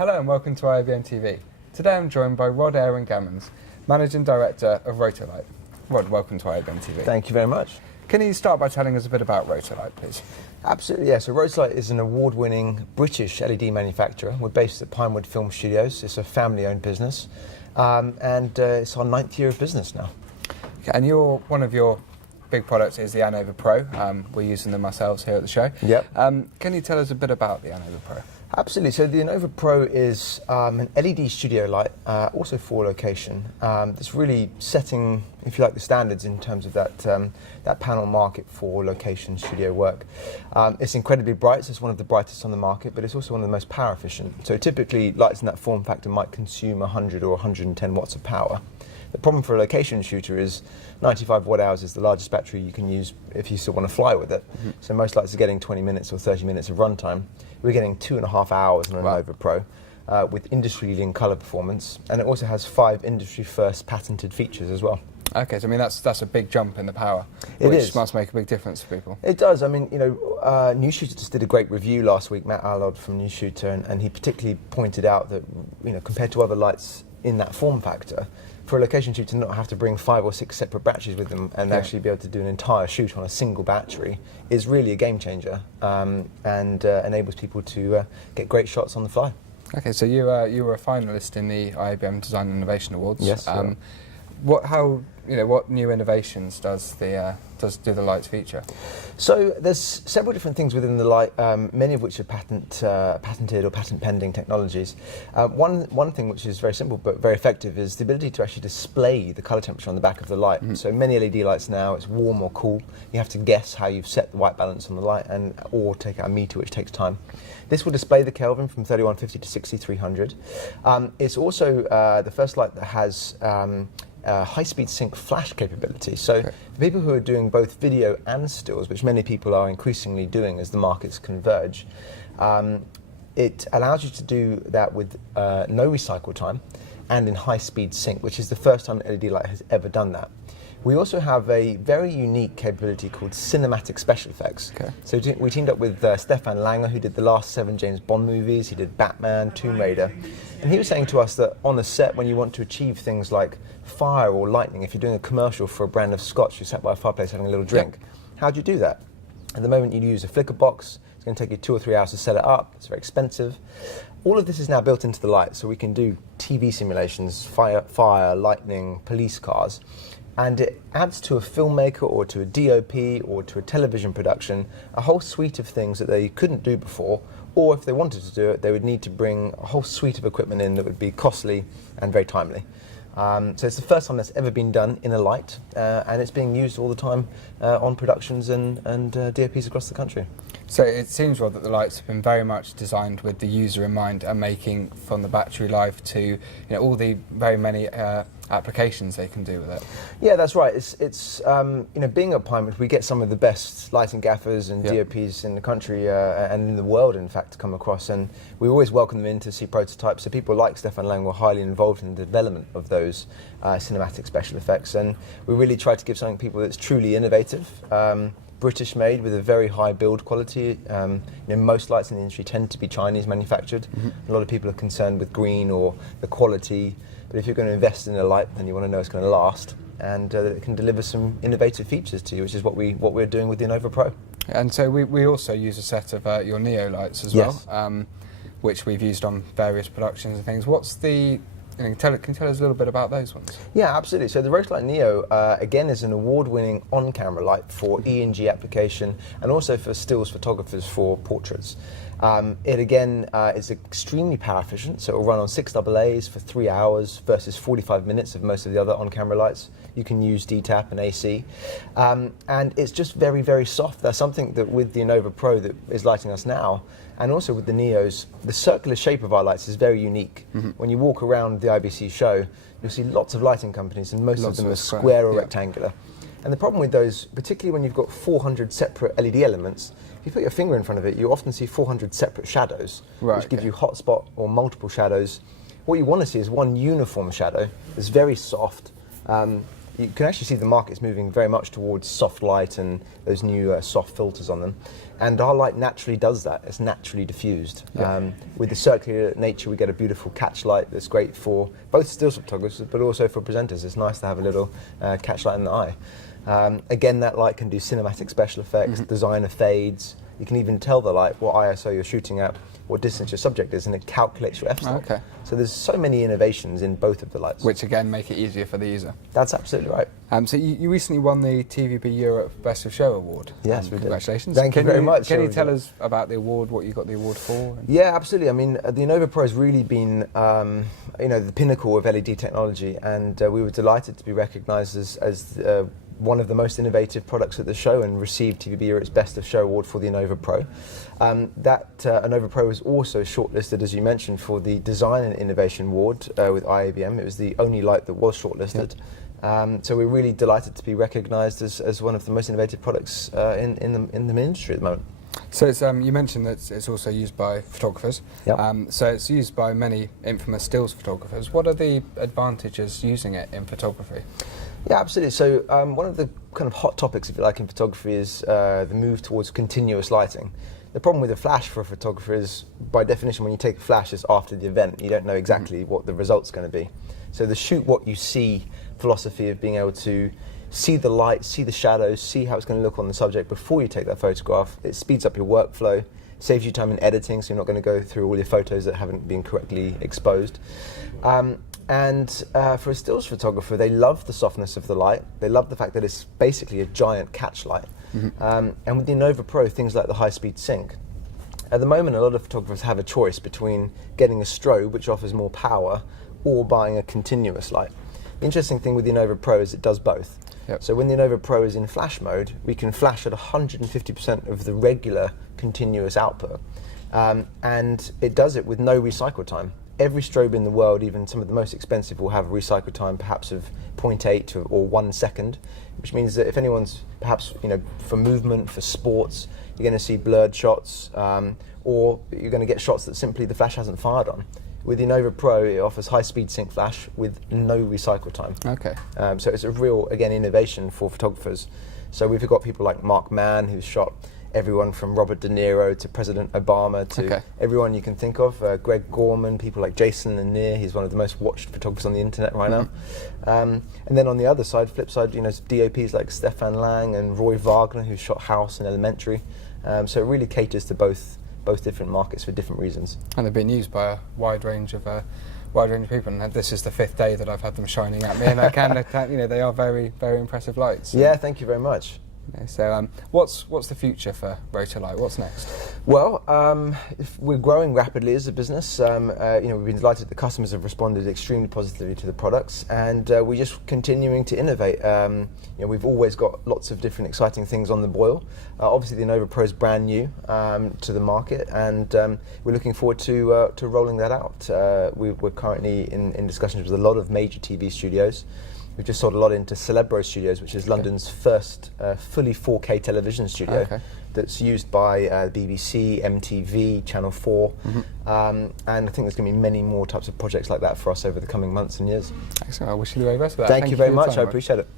Hello and welcome to IABM TV. Today I'm joined by Aaron Gammons, Managing Director of Rotolight. Rod, welcome to IABM TV. Thank you very much. Can you start by telling us a bit about Rotolight, please? Absolutely, yeah. So Rotolight is an award-winning British LED manufacturer. We're based at Pinewood Film Studios. It's a family-owned business, and it's our 9th year of business now. Okay, and one of your big products is the Anova Pro. We're using them ourselves here at the show. Yep. Can you tell us a bit about the Anova Pro? Absolutely. So the Anova Pro is an LED studio light, also for location. It's really setting, if you like, the standards in terms of that panel market for location studio work. It's incredibly bright, so it's one of the brightest on the market, but it's also one of the most power efficient. So typically, lights in that form factor might consume 100 or 110 watts of power. The problem for a location shooter is 95 watt hours is the largest battery you can use if you still want to fly with it. Mm-hmm. So most lights are getting 20 minutes or 30 minutes of runtime. We're getting 2.5 hours on an Anova Pro with industry-leading colour performance, and it also has 5 industry-first patented features as well. Okay, so I mean that's a big jump in the power, which must make a big difference for people. It does. I mean, you know, New Shooter just did a great review last week, Matt Allard from New Shooter, and he particularly pointed out that, you know, compared to other lights in that form factor, for a location shooter to not have to bring 5 or 6 separate batteries with them and actually be able to do an entire shoot on a single battery is really a game changer, and enables people to get great shots on the fly. Okay, so you were a finalist in the IABM Design and Innovation Awards. Yes. What new innovations does the lights feature? So there's several different things within the light, many of which are patented or patent pending technologies. One thing which is very simple but very effective is the ability to actually display the color temperature on the back of the light. Mm-hmm. So many LED lights now, it's warm or cool. You have to guess how you've set the white balance on the light or take out a meter, which takes time. This will display the Kelvin from 3150 to 6300. It's also the first light that has high-speed sync flash capability. So for people who are doing both video and stills, which many people are increasingly doing as the markets converge, it allows you to do that with no recycle time and in high-speed sync, which is the first time an LED light has ever done that. We also have a very unique capability called cinematic special effects. Okay. So we teamed up with Stefan Langer, who did the last 7 James Bond movies. He did Batman, Tomb Raider. And he was saying to us that on the set, when you want to achieve things like fire or lightning, if you're doing a commercial for a brand of scotch, you sat by a fireplace having a little drink, how do you do that? At the moment, you use a flicker box. It's going to take you 2 or 3 hours to set it up. It's very expensive. All of this is now built into the light, so we can do TV simulations, fire, lightning, police cars. And it adds to a filmmaker or to a DOP or to a television production a whole suite of things that they couldn't do before, or if they wanted to do it, they would need to bring a whole suite of equipment in that would be costly and very timely. So it's the first time that's ever been done in a light, and it's being used all the time on productions and DOPs across the country. So it seems, Rod, that the lights have been very much designed with the user in mind and making from the battery life to all the very many applications they can do with it. Yeah, that's right. It's being at Pinewood, we get some of the best lighting gaffers and DOPs in the country and in the world, in fact, to come across, and we always welcome them in to see prototypes. So people like Stefan Lang were highly involved in the development of those cinematic special effects, and we really try to give something to people that's truly innovative. British made with a very high build quality. Most lights in the industry tend to be Chinese manufactured. Mm-hmm. A lot of people are concerned with green or the quality, but if you're going to invest in a light, then you want to know it's going to last and that it can deliver some innovative features to you, which is what we're doing with the Anova Pro. And so we also use a set of your Neo lights as well, which we've used on various productions and things. What's the Can you tell us a little bit about those ones? Yeah, absolutely. So the Rotolight Neo, again, is an award-winning on-camera light for E&G application and also for stills photographers for portraits. It, again, is extremely power efficient, so it will run on 6 AA's for 3 hours versus 45 minutes of most of the other on-camera lights. You can use DTAP and AC. And it's just very, very soft. That's something that with the Anova Pro that is lighting us now, and also with the Neos, the circular shape of our lights is very unique. Mm-hmm. When you walk around the IBC show, you'll see lots of lighting companies, and most of them are square or rectangular. And the problem with those, particularly when you've got 400 separate LED elements, if you put your finger in front of it, you often see 400 separate shadows, which give you hotspot or multiple shadows. What you want to see is one uniform shadow that's very soft. you can actually see the market's moving very much towards soft light and those new soft filters on them. And our light naturally does that. It's naturally diffused. Yeah. With the circular nature, we get a beautiful catch light that's great for both still photographers, but also for presenters. It's nice to have a little catch light in the eye. Again, that light can do cinematic special effects, designer fades. You can even tell the light what ISO you're shooting at, what distance your subject is, and it calculates your f-stop. Okay. So there's so many innovations in both of the lights. Which again make it easier for the user. That's absolutely right. So you recently won the TVB Europe Best of Show award. Yes, we did. Congratulations. Thank you very much. Can you tell us about the award, what you got the award for? Yeah, absolutely. I mean, the Anova Pro has really been, the pinnacle of LED technology, and we were delighted to be recognised as one of the most innovative products at the show and received TVB Europe's Best of Show award for the Anova Pro. That Anova Pro was also shortlisted, as you mentioned, for the Design and Innovation Award with IABM. It was the only light that was shortlisted. Yep. So we're really delighted to be recognised as one of the most innovative products in the industry at the moment. So it's, you mentioned that it's also used by photographers. Yep. So it's used by many infamous stills photographers. What are the advantages using it in photography? Yeah, absolutely. So one of the kind of hot topics, if you like, in photography is the move towards continuous lighting. The problem with a flash for a photographer is, by definition, when you take a flash, it's after the event. You don't know exactly what the result's going to be. So the shoot what you see philosophy of being able to see the light, see the shadows, see how it's going to look on the subject before you take that photograph, it speeds up your workflow, saves you time in editing, so you're not going to go through all your photos that haven't been correctly exposed. And for a stills photographer, they love the softness of the light. They love the fact that it's basically a giant catch light. And with the Anova Pro, things like the high-speed sync. At the moment, a lot of photographers have a choice between getting a strobe, which offers more power, or buying a continuous light. The interesting thing with the Anova Pro is it does both. Yep. So when the Anova Pro is in flash mode, we can flash at 150% of the regular continuous output. And it does it with no recycle time. Every strobe in the world, even some of the most expensive, will have a recycle time perhaps of 0.8 or 1 second, which means that if anyone's perhaps, for movement, for sports, you're going to see blurred shots, or you're going to get shots that simply the flash hasn't fired on. With the Anova Pro, it offers high-speed sync flash with no recycle time. Okay. So it's a real, again, innovation for photographers. So we've got people like Mark Mann, who's shot everyone from Robert De Niro to President Obama to everyone you can think of. Greg Gorman, people like Jason Lanier, he's one of the most watched photographers on the internet right now. And then on the other side, flip side, DOPs like Stefan Lang and Roy Wagner, who shot House and Elementary. So it really caters to both different markets for different reasons. And they've been used by a wide range of people, and this is the 5th day that I've had them shining at me, and they are very, very impressive lights. Yeah, thank you very much. So what's the future for Rotolight? What's next? Well, we're growing rapidly as a business. We've been delighted the customers have responded extremely positively to the products, and we're just continuing to innovate. We've always got lots of different exciting things on the boil. Obviously, the Anova Pro is brand new to the market, and we're looking forward to rolling that out. We're currently in discussions with a lot of major TV studios. We've just sold a lot into Celebro Studios, which is London's first fully 4K television studio that's used by BBC, MTV, Channel 4, and I think there's going to be many more types of projects like that for us over the coming months and years. Excellent. I wish you the very best for that. Thank you very much. I appreciate it.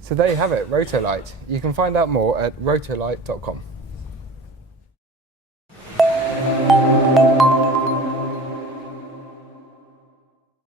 So there you have it, Rotolight. You can find out more at rotolight.com.